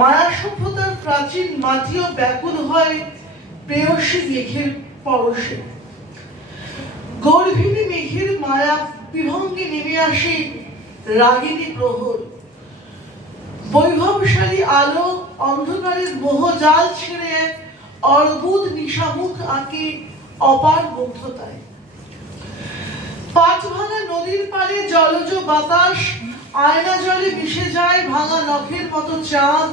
মায়া সভ্যতার প্রাচীন মাটিও ব্যাকুল হয় প্রেয়সী মেঘের পরশে। গর্ভিণী মেঘের মায়া বিভঙ্গে নেমে আসে রাগিনী প্রহর। বৈভবশালী আলো অন্ধকারের মোহজাল ছেড়ে এক অর্বুদ নিশামুখ আঁকে অপার মুগ্ধতায়। পাঁচ ভাঙা নদীর পাড়ে জলজ বাতাস আয়না জলে মিশে যায় ভাঙা নখের মতো চাঁদ।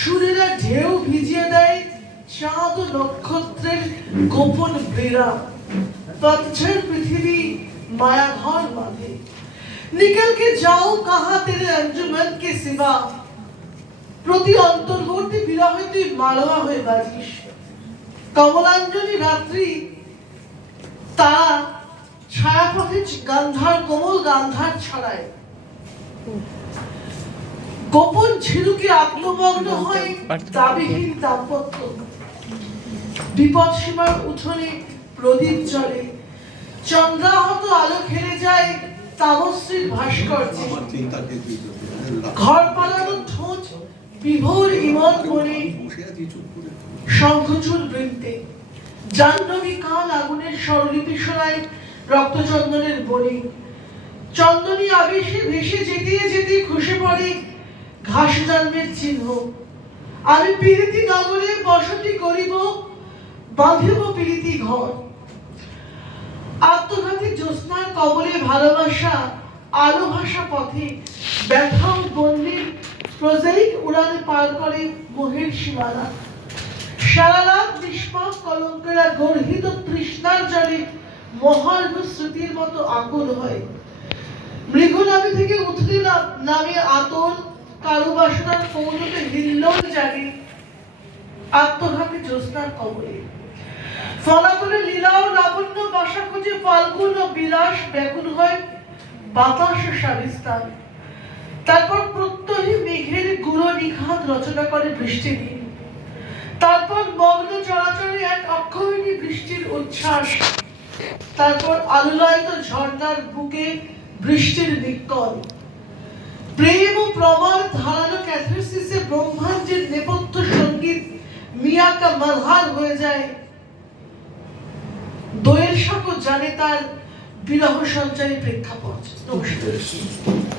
সুরেরা ঢেউ ভিজিয়ে দেয় চাঁদ ও নক্ষত্রের গোপন বেড়া তৎসের পৃথিবী মায়াঘর বাঁধে। নিকল কে যাও কাহা তেরে অঞ্জুমন কে সিবা। প্রতি অন্তর্বর্তী বিরহে তুই মালোয়া হয়ে বাজিস। কমলাঞ্জলি রাত্রি তারা ছায়াপথে গান্ধার, কোমল গান্ধার ছড়ায়। গোপন ঝিলুকে আত্মমগ্ন হয় দাবিহীন দাম্পত্য। বিপদ সীমার উঠোনে প্রদীপ জ্বলে। চন্দ্রাহত আলো খেলে যায় ভাস্কর্যে। চিন্তাকে তুই ঘর পালানো ঠোঁট বিভোর ইমন করে। শঙ্খচূড় বৃন্তে। জাহ্নবী কাল আগুনের স্বরলিপি শোনায় রক্তচন্দনের বলি চন্দনী আবেশে ভেসে যেতে যেতে খসে পড়ে ঘাস জন্মের চিহ্ন। আমি পীড়িতি নগরে বসতি করিব, বাঁধিব পীড়িতি ঘর। আত্মঘাতী জ্যোৎস্নার কবলে ভালোবাসা, আলো ভাষা পথে ব্যথা ও বন্যের প্রজাইক উড়ানে পার করে মোহের সীমানা। সারা নিষ্পাপ কলঙ্কেরা গর্হিত তৃষ্ণার জলে মহার্ঘ স্মৃতির মতো আকুল হয়। থেকে উঠতে নামে আতল কারু বাসনার কৌলতে হিল্লোল জাগে আত্মঘাতী জ্যোৎস্নার কবলে। লীলা ও লাবণ্য বাসা খুঁজে ফাল্গুন ও বিলাস ব্যাকুল হয় বাতাস সাবিস্তান। তারপর প্রত্যহী মেঘের গুঁড়ো রচনা করে বৃষ্টি দিন। তারপর মগ্ন চলাচলে এক অক্ষয়ণী বৃষ্টির উচ্ছ্বাস। তারপর আলোলায়িত ঝর্ণার বুকে বৃষ্টির নিকল প্রেম ও প্রবল ধারালো ক্যাথারসিসে ব্রহ্মাণ্ডের নেপথ্য সংগীত মিয়াকা মালহার হয়ে যায়। দয়ের সাঁকো জানে তার বিরহ সঞ্চারী প্রেক্ষাপট। নমস্কার।